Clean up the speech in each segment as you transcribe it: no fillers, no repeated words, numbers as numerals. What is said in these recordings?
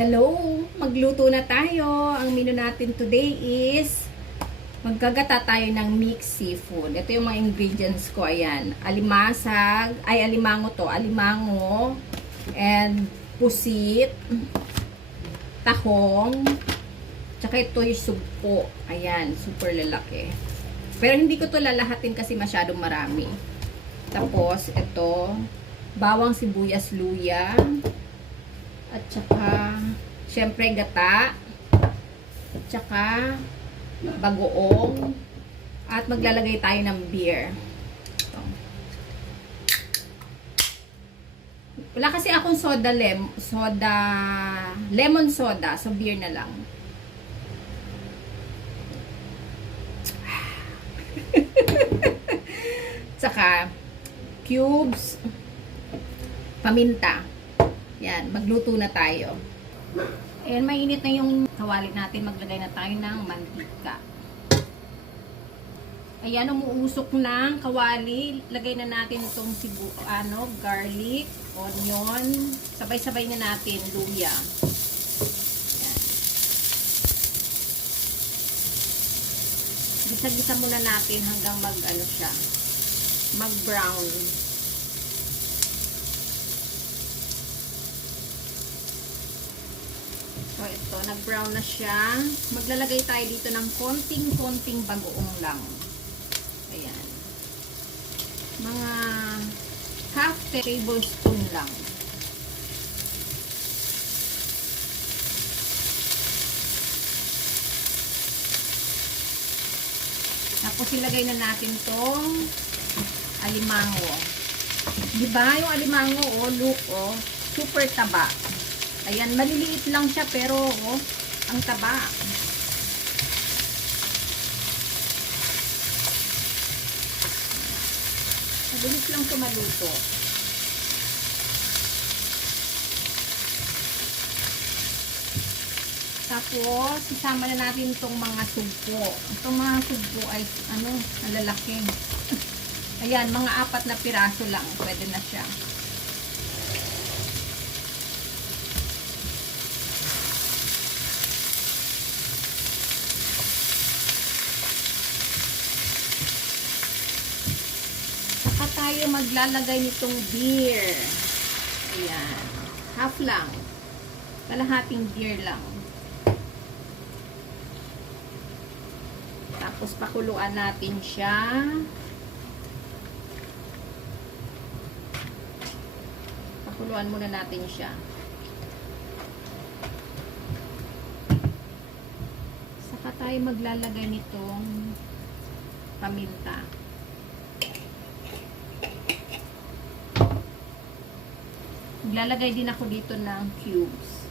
Hello! Magluto na tayo. Ang menu natin today is maggagata tayo ng mixed seafood. Ito yung mga ingredients ko. Ayan. Alimasag. Ay, alimango to. Alimango. And pusit. Tahong. Tsaka ito yung sugpo. Ayan. Super lalaki. Pero hindi ko to lalahatin kasi masyadong marami. Tapos, ito. Bawang sibuyas luya. At saka, syempre gata. At saka, bagoong. At maglalagay tayo ng beer. Ito. Wala kasi akong lemon soda. So, beer na lang. Saka, cubes, paminta. Yan, magluto na tayo. Ayan, mainit na yung kawali natin. Maglagay na tayo ng mantika. Ayan, umuusok ng kawali. Lagay na natin itong garlic, onion. Sabay-sabay na natin, luya. Ayan. Gisa-gisa muna natin hanggang mag-brown. So, ito, nag-brown na siya. Maglalagay tayo dito ng konting-konting bagoong lang. Ayan. Mga half tablespoon lang. Tapos, ilagay na natin tong alimango. Diba? Yung alimango, super taba. Ayan, maliliit lang siya pero ang taba. Mabilis lang ito maluto. Tapos, isama na natin itong mga sugpo. Itong mga sugpo ay, nalalaki. Ayan, mga 4 na piraso lang. Pwede na siya. Tayo maglalagay nitong beer. Ayan. Half lang. Kalahating beer lang. Tapos pakuluan natin siya. Pakuluan muna natin siya. Saka tayo maglalagay nitong paminta. Maglalagay din ako dito ng cubes.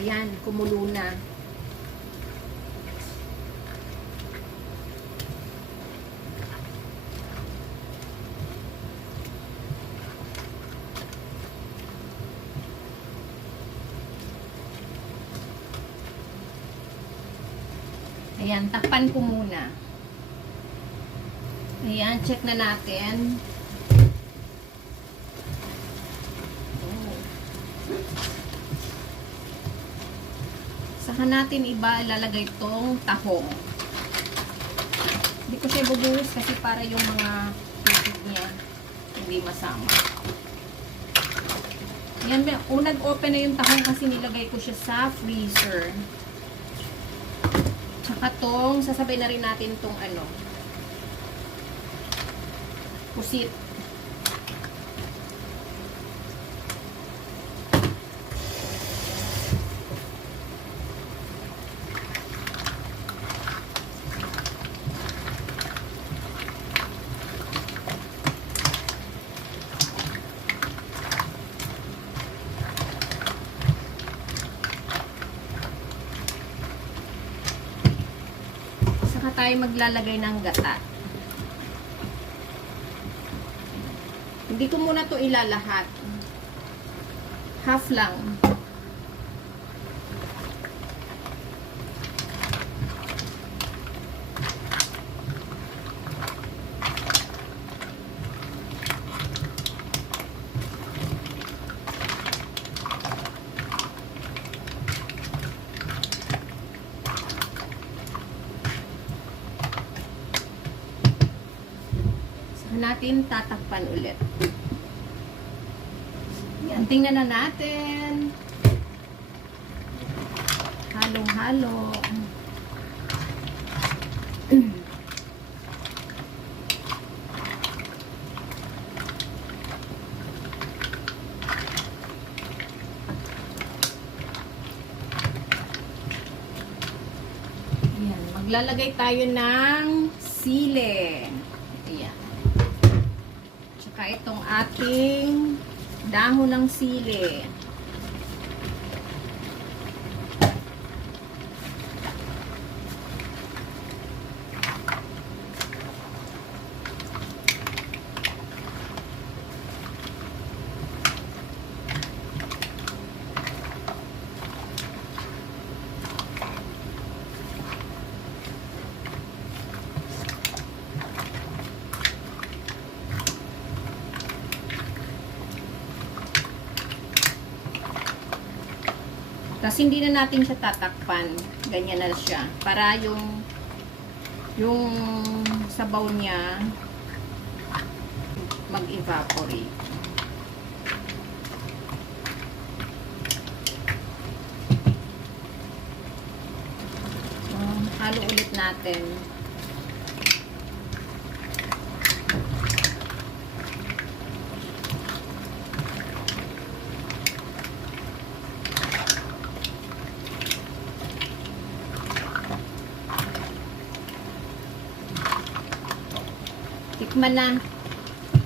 Ayan, kumulo na. Ayan, takpan ko muna. Ayan, check na natin. Saka natin ilalagay itong tahong. Hindi ko siya ibubuhos kasi para yung mga tubig niya hindi masama. Yan, nag-open na yung tahong kasi nilagay ko siya sa freezer. Tsaka sasabay na rin natin itong pusit. Tayo maglalagay ng gata. Hindi ko muna to ilalahat. Half lang. natin tatakpan ulit. Yan, tingnan na natin. Halong-halo. Yan, maglalagay tayo ng sili. Ayan. Tsaka itong ating dahon ng sili. Tapos hindi na natin siya tatakpan. Ganyan na siya. Para yung sabaw niya mag-evaporate. So, halo ulit natin. Tikman na.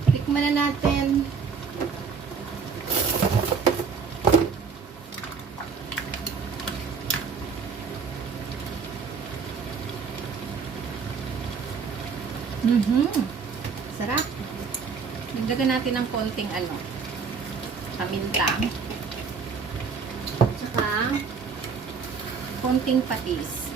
Tikman na natin. Sarap. Nagdagan natin ng konting paminta. Tsaka konting patis.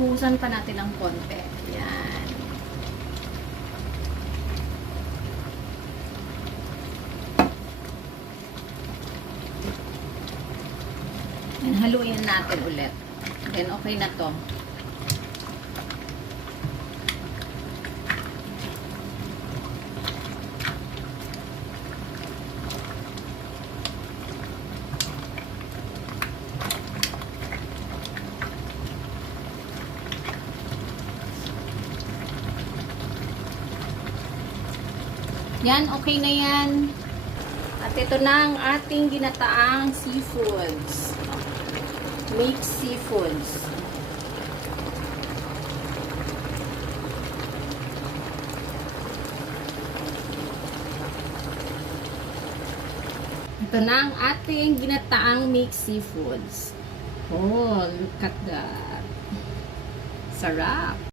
Buhusan pa natin ng konti. Yan. Yan, haluin natin ulit. Then, okay na to. Yan, okay na yan. At ito na ang ating ginataang seafoods. Mixed seafoods. Ito na ang ating ginataang mixed seafoods. Oh, look at that. Sarap.